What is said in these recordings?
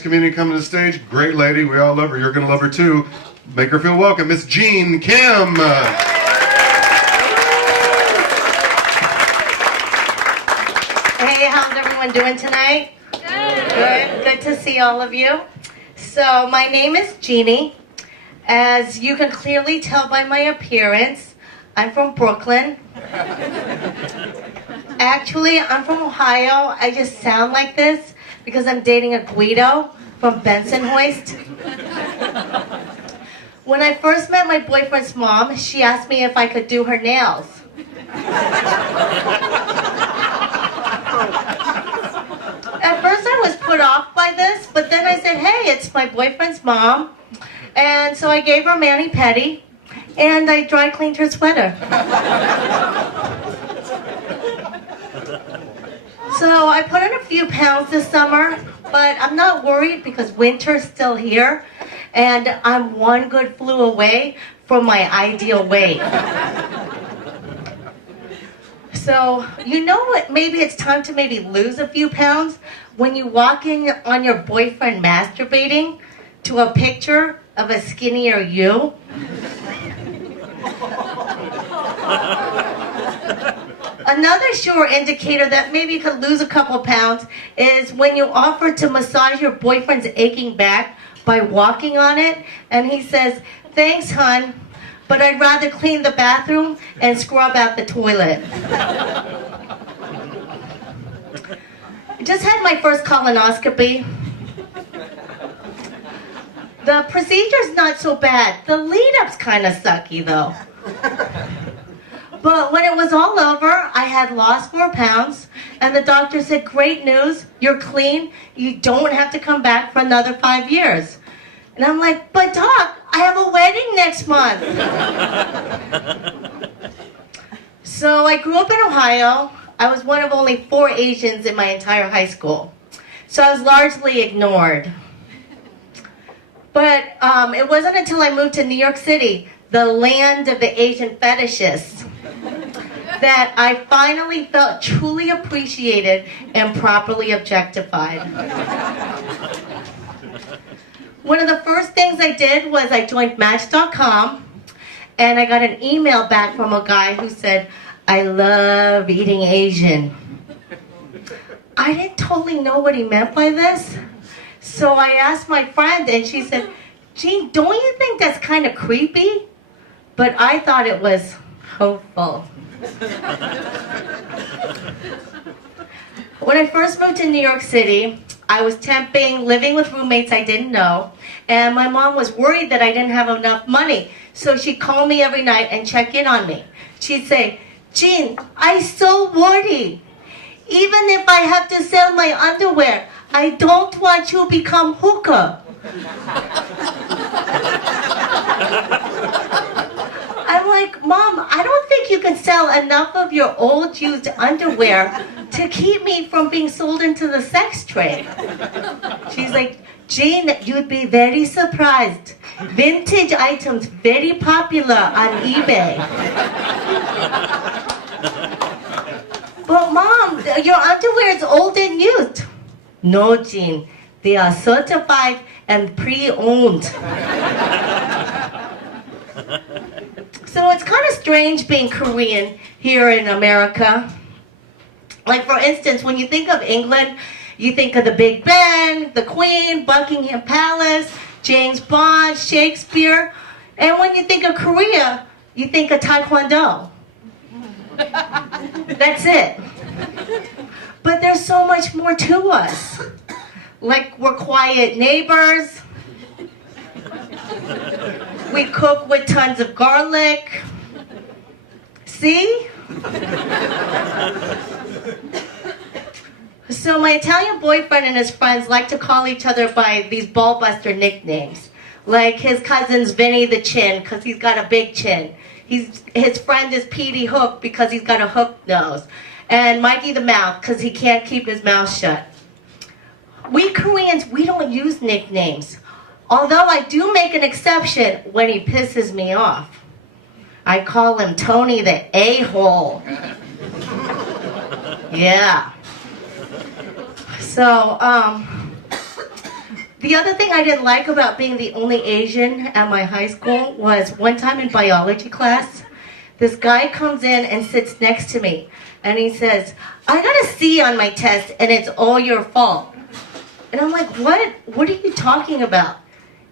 Community coming to the stage. Great lady. We all love her. You're going to love her too. Make her feel welcome. Miss Jean Kim. Hey, how's everyone doing tonight? Good. Good to see all of you. So my name is Jeannie. As you can clearly tell by my appearance, I'm from Brooklyn. Actually, I'm from Ohio. I just sound like this because I'm dating a Guido from Bensonhurst. When I first met my boyfriend's mom, she asked me if I could do her nails. At first I was put off by this, but then I said, hey, it's my boyfriend's mom. And so I gave her mani-pedi, and I dry cleaned her sweater. So I put on a few pounds this summer, but I'm not worried because winter's still here, and I'm one good flu away from my ideal weight. So, you know what, maybe it's time to lose a few pounds when you walk in on your boyfriend masturbating to a picture of a skinnier you. Another sure indicator that maybe you could lose a couple pounds is when you offer to massage your boyfriend's aching back by walking on it, and he says, thanks, hon, but I'd rather clean the bathroom and scrub out the toilet. I just had my first colonoscopy. The procedure's not so bad. The lead-up's kind of sucky, though. But when it was all over, I had lost 4 pounds, and the doctor said, great news, you're clean, you don't have to come back for another 5 years. And I'm like, but doc, I have a wedding next month. So I grew up in Ohio. I was one of only 4 Asians in my entire high school. So I was largely ignored. But it wasn't until I moved to New York City, the land of the Asian fetishists, that I finally felt truly appreciated and properly objectified. One of the first things I did was I joined Match.com, and I got an email back from a guy who said, I love eating Asian. I didn't totally know what he meant by this, so I asked my friend, and she said, Jean, don't you think that's kind of creepy? But I thought it was hopeful. When I first moved to New York City, I was temping, living with roommates I didn't know, and my mom was worried that I didn't have enough money, so she'd call me every night and check in on me. She'd say, Jean, I so worry. Even if I have to sell my underwear, I don't want you to become hooker. I'm like, Mom, I don't think you can sell enough of your old used underwear to keep me from being sold into the sex trade. She's like, Jean, you'd be very surprised. Vintage items very popular on eBay. But Mom, your underwear is old and used. No, Jean, they are certified and pre-owned. So it's kind of strange being Korean here in America. Like, for instance, when you think of England, you think of the Big Ben, the Queen, Buckingham Palace, James Bond, Shakespeare. And when you think of Korea, you think of Taekwondo. That's it. But there's so much more to us. Like, we're quiet neighbors. We cook with tons of garlic. See? So my Italian boyfriend and his friends like to call each other by these ballbuster nicknames. Like his cousin's Vinny the Chin, because he's got a big chin. His friend is Petey Hook, because he's got a hooked nose. And Mikey the Mouth, because he can't keep his mouth shut. We Koreans, we don't use nicknames. Although I do make an exception when he pisses me off. I call him Tony the A-hole. Yeah. So, The other thing I didn't like about being the only Asian at my high school was one time in biology class, this guy comes in and sits next to me, and he says, I got a C on my test, and it's all your fault. And I'm like, what? What are you talking about?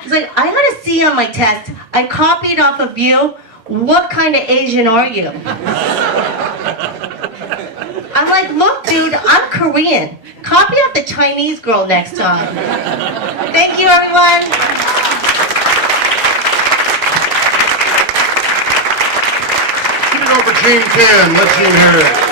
He's like, I got a C on my test. I copied off of you. What kind of Asian are you? I'm like, look, dude, I'm Korean. Copy off the Chinese girl next time. Thank you, everyone. Give it over Gene 10. Let Gene hear it.